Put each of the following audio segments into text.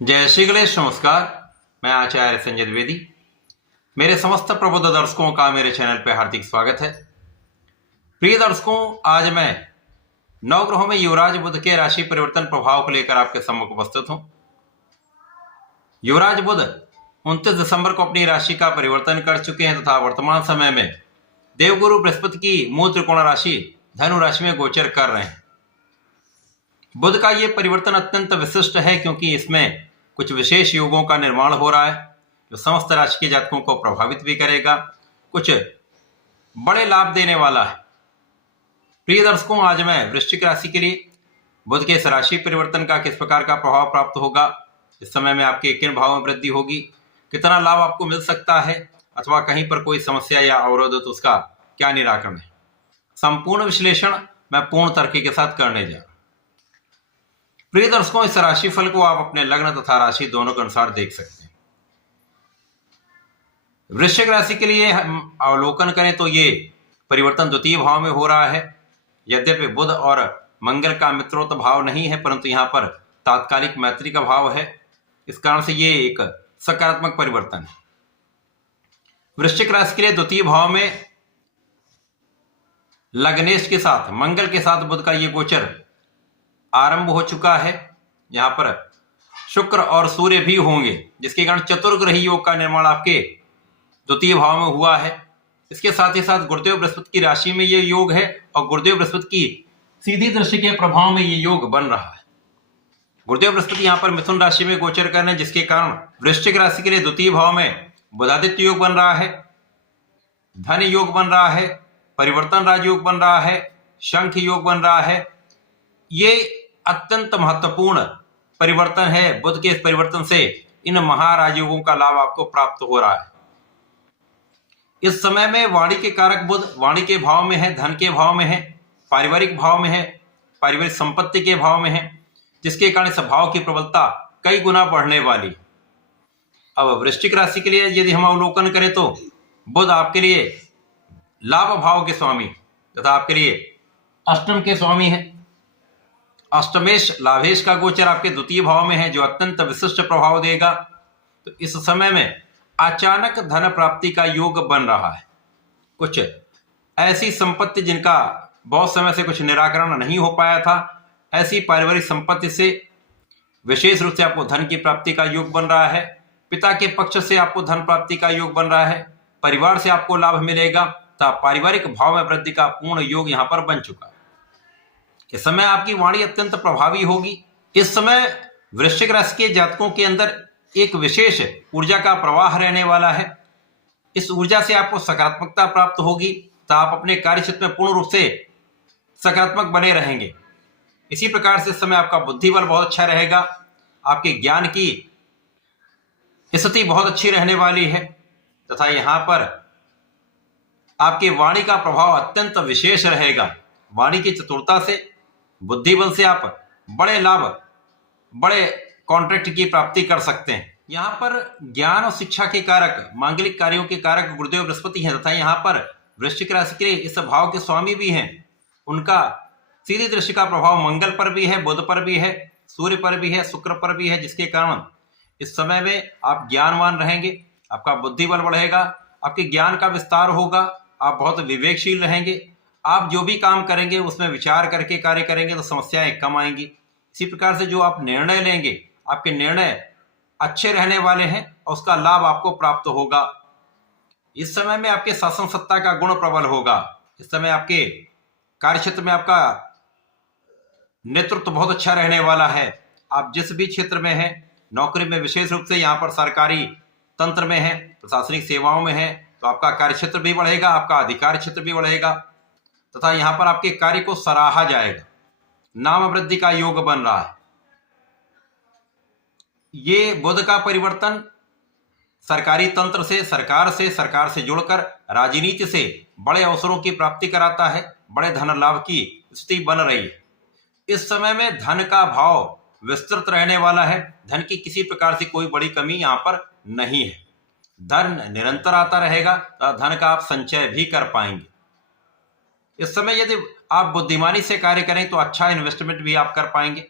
जय श्री गणेश। नमस्कार, मैं आचार्य संजय द्विवेदी। मेरे समस्त प्रबुद्ध दर्शकों का मेरे चैनल पर हार्दिक स्वागत है। प्रिय दर्शकों, आज मैं नवग्रहों में युवराज बुध के राशि परिवर्तन प्रभाव को लेकर आपके सम्मुख उपस्थित हूं। युवराज बुध 29 दिसंबर को अपनी राशि का परिवर्तन कर चुके हैं तथा वर्तमान समय में देवगुरु बृहस्पति की मूल त्रिकोण राशि धनु राशि में गोचर कर रहे हैं। बुध का यह परिवर्तन अत्यंत विशिष्ट है क्योंकि इसमें कुछ विशेष योगों का निर्माण हो रहा है जो समस्त राशि के जातकों को प्रभावित भी करेगा, कुछ बड़े लाभ देने वाला है। प्रिय दर्शकों, आज मैं वृश्चिक राशि के लिए बुध के इस राशि परिवर्तन का किस प्रकार का प्रभाव प्राप्त होगा, इस समय में आपके किन भाव में वृद्धि होगी, कितना लाभ आपको मिल सकता है अथवा कहीं पर कोई समस्या या अवरोध हो तो उसका क्या निराकरण है, संपूर्ण विश्लेषण मैं पूर्ण तर्क के साथ करने जा रहा हूं। प्रिय दर्शकों, इस राशिफल को आप अपने लग्न तथा राशि दोनों के अनुसार देख सकते हैं। वृश्चिक राशि के लिए हम अवलोकन करें तो ये परिवर्तन द्वितीय भाव में हो रहा है। यद्यपि बुध और मंगल का मित्रोत्त भाव नहीं है, परंतु यहाँ पर तात्कालिक मैत्री का भाव है। इस कारण से ये एक सकारात्मक परिवर्तन है। वृश्चिक राशि के लिए द्वितीय भाव में लग्नेश के साथ, मंगल के साथ बुध का ये गोचर आरंभ हो चुका है। यहां पर शुक्र और सूर्य भी होंगे, जिसके कारण चतुर्ग्रही योग का निर्माण आपके द्वितीय भाव में हुआ है। इसके साथ ही साथ गुरुदेव बृहस्पति की राशि में ये योग है और गुरुदेव बृहस्पति की सीधी दृष्टि के प्रभाव में ये योग बन रहा है। गुरुदेव बृहस्पति यहाँ पर मिथुन राशि में गोचर कर रहे हैं, जिसके कारण वृश्चिक राशि के लिए द्वितीय भाव में बुधादित्य योग बन रहा है, धन योग बन रहा है, परिवर्तन राजयोग बन रहा है, शंख योग बन रहा है। ये अत्यंत महत्वपूर्ण परिवर्तन है। बुध के इस परिवर्तन से इन महाराजयोगों का लाभ आपको प्राप्त हो रहा है। इस समय में वाणी के कारक बुध वाणी के भाव में है, धन के भाव में है, पारिवारिक भाव में है, पारिवारिक संपत्ति के भाव में है, जिसके कारण इस भाव की प्रबलता कई गुना बढ़ने वाली है। अब वृश्चिक राशि के लिए यदि हम अवलोकन करें तो बुध आपके लिए लाभ भाव के स्वामी तथा आपके लिए अष्टम के स्वामी है। अष्टमेश लाभेश का गोचर आपके द्वितीय भाव में है, जो अत्यंत विशिष्ट प्रभाव देगा। तो इस समय में अचानक धन प्राप्ति का योग बन रहा है। कुछ ऐसी संपत्ति जिनका बहुत समय से कुछ निराकरण नहीं हो पाया था, ऐसी पारिवारिक संपत्ति से विशेष रूप से आपको धन की प्राप्ति का योग बन रहा है। पिता के पक्ष से आपको धन प्राप्ति का योग बन रहा है। परिवार से आपको लाभ मिलेगा तथा पारिवारिक भाव में वृद्धि का पूर्ण योग यहाँ पर बन चुका है। इस समय आपकी वाणी अत्यंत प्रभावी होगी। इस समय वृश्चिक राशि के जातकों के अंदर एक विशेष ऊर्जा का प्रवाह रहने वाला है। इस ऊर्जा से आपको सकारात्मकता प्राप्त होगी तो आप अपने कार्य क्षेत्र में पूर्ण रूप से सकारात्मक बने रहेंगे। इसी प्रकार से इस समय आपका बुद्धि बल बहुत अच्छा रहेगा। आपके ज्ञान की स्थिति बहुत अच्छी रहने वाली है तथा यहाँ पर आपके वाणी का प्रभाव अत्यंत विशेष रहेगा। वाणी की चतुरता से, बुद्धि बल से आप बड़े लाभ, बड़े कॉन्ट्रैक्ट की प्राप्ति कर सकते हैं। यहाँ पर ज्ञान और शिक्षा के कारक, मांगलिक कार्यों के कारक गुरुदेव बृहस्पति हैं तथा यहाँ पर वृश्चिक राशि के इस भाव के स्वामी भी हैं। उनका सीधी दृष्टि का प्रभाव मंगल पर भी है, बुध पर भी है, सूर्य पर भी है, शुक्र पर भी है, जिसके कारण इस समय में आप ज्ञानवान रहेंगे, आपका बुद्धि बल बढ़ेगा, आपके ज्ञान का विस्तार होगा, आप बहुत विवेकशील रहेंगे। आप जो भी काम करेंगे उसमें विचार करके कार्य करेंगे तो समस्याएं कम आएंगी। इसी प्रकार से जो आप निर्णय लेंगे, आपके निर्णय अच्छे रहने वाले हैं और उसका लाभ आपको प्राप्त होगा। इस समय में आपके शासन सत्ता का गुण प्रबल होगा। इस समय आपके कार्यक्षेत्र में आपका नेतृत्व बहुत अच्छा रहने वाला है। आप जिस भी क्षेत्र में हैं, नौकरी में विशेष रूप से यहाँ पर सरकारी तंत्र में है, प्रशासनिक सेवाओं में है, तो आपका कार्यक्षेत्र भी बढ़ेगा, आपका अधिकार क्षेत्र भी बढ़ेगा तथा यहाँ पर आपके कार्य को सराहा जाएगा। नाम वृद्धि का योग बन रहा है। ये बुध का परिवर्तन सरकारी तंत्र से, सरकार से जुड़कर राजनीति से बड़े अवसरों की प्राप्ति कराता है। बड़े धन लाभ की स्थिति बन रही है। इस समय में धन का भाव विस्तृत रहने वाला है। धन की किसी प्रकार से कोई बड़ी कमी यहाँ पर नहीं है। धन निरंतर आता रहेगा तो धन का आप संचय भी कर पाएंगे। इस समय यदि आप बुद्धिमानी से कार्य करें तो अच्छा इन्वेस्टमेंट भी आप कर पाएंगे।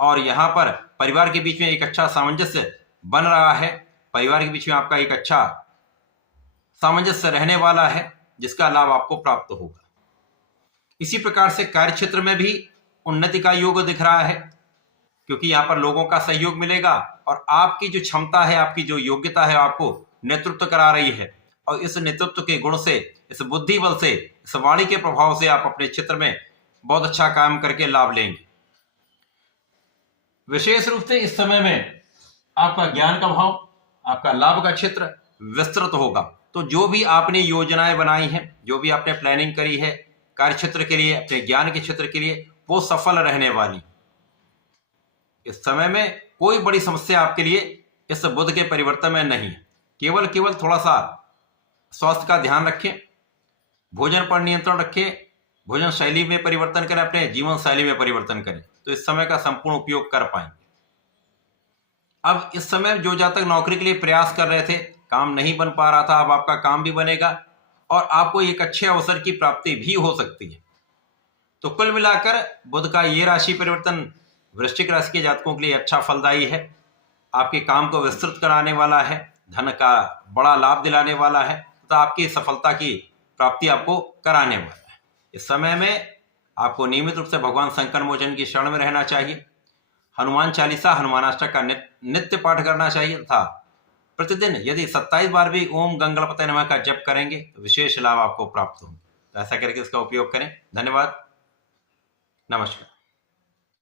और यहाँ पर परिवार के बीच में एक अच्छा सामंजस्य बन रहा है। परिवार के बीच में आपका एक अच्छा सामंजस्य रहने वाला है, जिसका लाभ आपको प्राप्त होगा। इसी प्रकार से कार्य क्षेत्र में भी उन्नति का योग दिख रहा है, क्योंकि यहाँ पर लोगों का सहयोग मिलेगा और आपकी जो क्षमता है, आपकी जो योग्यता है, आपको नेतृत्व करा रही है। और इस नेतृत्व के गुण से, इस बुद्धि बल से, इस वाणी के प्रभाव से आप अपने क्षेत्र में बहुत अच्छा काम करके लाभ लेंगे। विशेष रूप से इस समय में आपका ज्ञान का भाव, आपका लाभ का क्षेत्र विस्तृत होगा। तो जो भी आपने योजनाएं बनाई हैं, जो भी आपने प्लानिंग करी है कार्य क्षेत्र के लिए, अपने ज्ञान के क्षेत्र के लिए, वो सफल रहने वाली। इस समय में कोई बड़ी समस्या आपके लिए इस बुध के परिवर्तन में नहीं है। केवल थोड़ा सा स्वास्थ्य का ध्यान रखें, भोजन पर नियंत्रण रखें, भोजन शैली में परिवर्तन करें, अपने जीवन शैली में परिवर्तन करें, तो इस समय का संपूर्ण उपयोग कर पाएंगे। अब इस समय जो जातक नौकरी के लिए प्रयास कर रहे थे, काम नहीं बन पा रहा था, अब आपका काम भी बनेगा और आपको एक अच्छे अवसर की प्राप्ति भी हो सकती है। तो कुल मिलाकर बुध का ये राशि परिवर्तन वृश्चिक राशि के जातकों के लिए अच्छा फलदायी है। आपके काम को विस्तृत कराने वाला है, धन का बड़ा लाभ दिलाने वाला है तथा आपकी सफलता की प्राप्ति आपको कराने वाला है। इस समय में आपको नियमित रूप से भगवान संकट मोचन की शरण में रहना चाहिए। हनुमान चालीसा, हनुमानाष्टक का नित्य पाठ करना चाहिए तथा प्रतिदिन यदि 27 बार भी ओम गंगणपतये नमः का जप करेंगे तो विशेष लाभ आपको प्राप्त होंगे। तो ऐसा करके इसका उपयोग करें। धन्यवाद, नमस्कार।